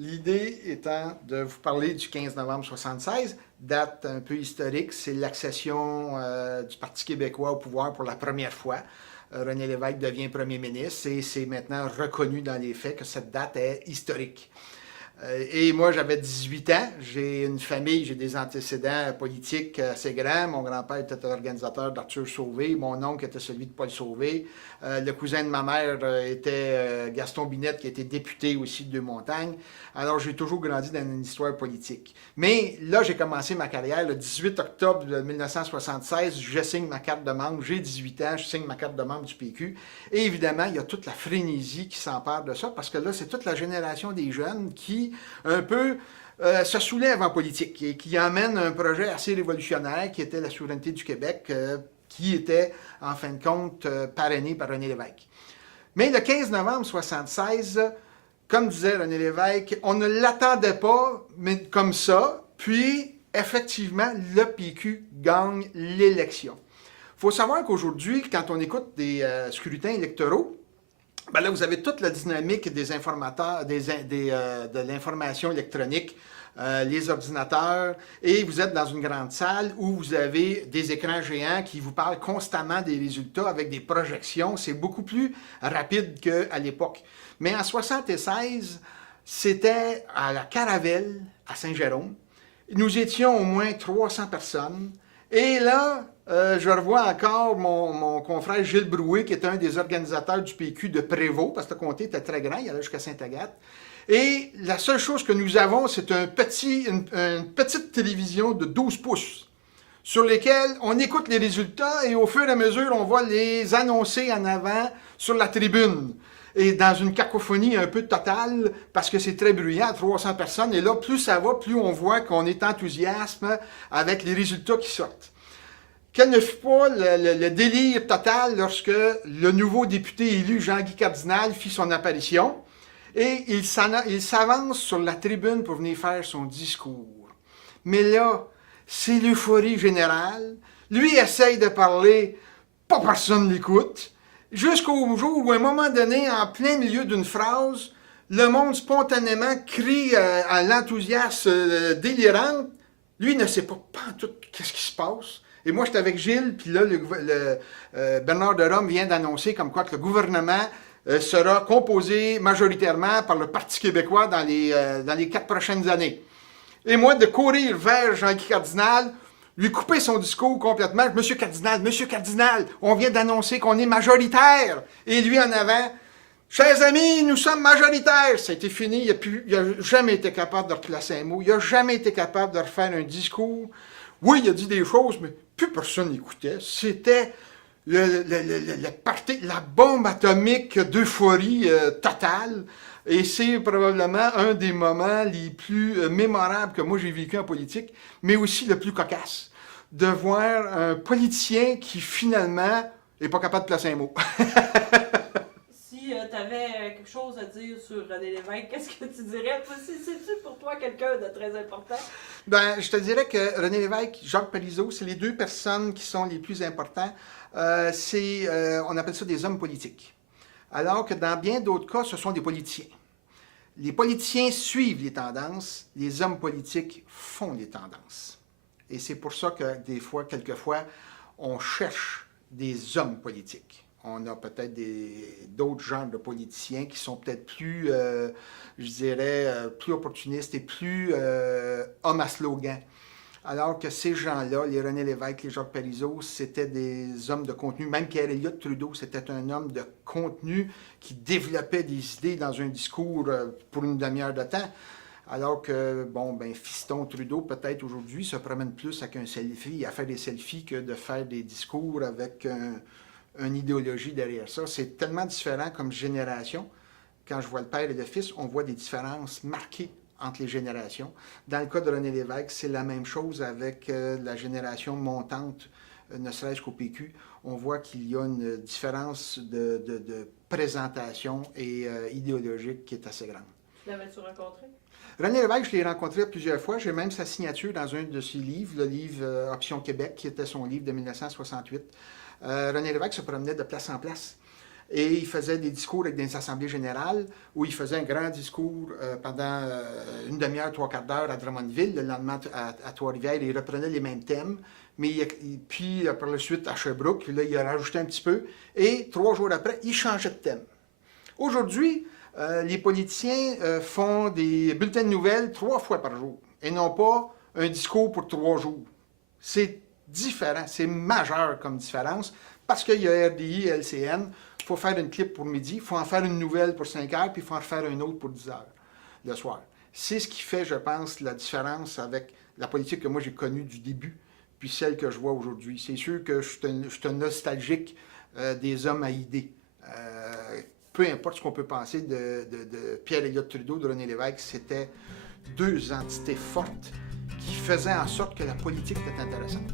L'idée étant de vous parler du 15 novembre 1976, date un peu historique, c'est l'accession du Parti québécois au pouvoir pour la première fois. René Lévesque devient premier ministre et c'est maintenant reconnu dans les faits que cette date est historique. Et moi, j'avais 18 ans. J'ai une famille, j'ai des antécédents politiques assez grands. Mon grand-père était organisateur d'Arthur Sauvé. Mon oncle était celui de Paul Sauvé. Le cousin de ma mère était Gaston Binette, qui était député aussi de Deux-Montagnes. Alors, j'ai toujours grandi dans une histoire politique. Mais là, j'ai commencé ma carrière le 18 octobre 1976. Je signe ma carte de membre. J'ai 18 ans, je signe ma carte de membre du PQ. Et évidemment, il y a toute la frénésie qui s'empare de ça, parce que là, c'est toute la génération des jeunes qui, un peu, se soulève en politique et qui emmène un projet assez révolutionnaire qui était la souveraineté du Québec, qui était, en fin de compte, parrainé par René Lévesque. Mais le 15 novembre 1976, comme disait René Lévesque, on ne l'attendait pas, mais comme ça, puis, effectivement, le PQ gagne l'élection. Il faut savoir qu'aujourd'hui, quand on écoute des scrutins électoraux, ben là, vous avez toute la dynamique des informateurs, de l'information électronique, les ordinateurs, et vous êtes dans une grande salle où vous avez des écrans géants qui vous parlent constamment des résultats avec des projections. C'est beaucoup plus rapide qu'à l'époque. Mais en 1976, c'était à la Caravelle, à Saint-Jérôme. Nous étions au moins 300 personnes. Et là, je revois encore mon confrère Gilles Brouet, qui est un des organisateurs du PQ de Prévost, parce que le comté était très grand, il allait jusqu'à Sainte-Agathe. Et la seule chose que nous avons, c'est une petite télévision de 12 pouces, sur lesquelles on écoute les résultats et au fur et à mesure, on va les annoncer en avant sur la tribune. Et dans une cacophonie un peu totale, parce que c'est très bruyant, 300 personnes. Et là, plus ça va, plus on voit qu'on est enthousiaste avec les résultats qui sortent. Quel ne fut pas le délire total lorsque le nouveau député élu, Jean-Guy Cardinal, fit son apparition. Et il s'avance sur la tribune pour venir faire son discours. Mais là, c'est l'euphorie générale. Lui essaye de parler, pas personne l'écoute. Jusqu'au jour où, à un moment donné, en plein milieu d'une phrase, le monde spontanément crie à l'enthousiasme délirant. Lui ne sait pas tout qu'est-ce qui se passe. Et moi, j'étais avec Gilles, puis là, Bernard de Rome vient d'annoncer comme quoi que le gouvernement sera composé majoritairement par le Parti québécois dans les 4 prochaines années. Et moi, de courir vers Jean-Guy Cardinal, lui couper son discours complètement. Monsieur Cardinal, on vient d'annoncer qu'on est majoritaire. Et lui en avant, chers amis, nous sommes majoritaires. Ça a été fini. Il n'a jamais été capable de replacer un mot. Il n'a jamais été capable de refaire un discours. Oui, il a dit des choses, mais plus personne n'écoutait. C'était la bombe atomique d'euphorie totale. Et c'est probablement un des moments les plus mémorables que moi j'ai vécu en politique, mais aussi le plus cocasse. De voir un politicien qui finalement n'est pas capable de placer un mot. Si tu avais quelque chose à dire sur René Lévesque, qu'est-ce que tu dirais? C'est-tu pour toi quelqu'un de très important? Ben, je te dirais que René Lévesque, Jacques Parizeau, c'est les deux personnes qui sont les plus importantes. On appelle ça des hommes politiques. Alors que dans bien d'autres cas, ce sont des politiciens. Les politiciens suivent les tendances, les hommes politiques font les tendances. Et c'est pour ça que quelquefois, on cherche des hommes politiques. On a peut-être d'autres genres de politiciens qui sont peut-être plus, je dirais, plus opportunistes et plus hommes à slogan. Alors que ces gens-là, les René Lévesque, les Jacques Parizeau, c'était des hommes de contenu. Même Pierre Elliott Trudeau, c'était un homme de contenu qui développait des idées dans un discours pour une demi-heure de temps. Alors que, fiston Trudeau, peut-être aujourd'hui, se promène plus avec un selfie, à faire des selfies que de faire des discours avec une idéologie derrière ça. C'est tellement différent comme génération. Quand je vois le père et le fils, on voit des différences marquées entre les générations. Dans le cas de René Lévesque, c'est la même chose avec la génération montante, ne serait-ce qu'au PQ. On voit qu'il y a une différence de présentation et idéologique qui est assez grande. Tu l'avais-tu rencontré? René Lévesque, je l'ai rencontré plusieurs fois. J'ai même sa signature dans un de ses livres, le livre Option Québec, qui était son livre de 1968. René Lévesque se promenait de place en place. et il faisait des discours avec des assemblées générales où il faisait un grand discours pendant une demi-heure, trois quarts d'heure à Drummondville. Le lendemain, à Trois-Rivières, il reprenait les mêmes thèmes. Mais puis, par la suite, à Sherbrooke, puis là, il a rajouté un petit peu. Et 3 jours après, il changeait de thème. Aujourd'hui, les politiciens font des bulletins de nouvelles 3 fois par jour et non pas un discours pour 3 jours. C'est différent, c'est majeur comme différence parce qu'il y a RDI et LCN. Il faut faire une clip pour midi, il faut en faire une nouvelle pour 5 heures, puis il faut en refaire une autre pour 10 heures le soir. C'est ce qui fait, je pense, la différence avec la politique que moi j'ai connue du début, puis celle que je vois aujourd'hui. C'est sûr que je suis un nostalgique des hommes à idées. Peu importe ce qu'on peut penser de Pierre-Éliott Trudeau, de René Lévesque, c'était 2 entités fortes qui faisaient en sorte que la politique était intéressante.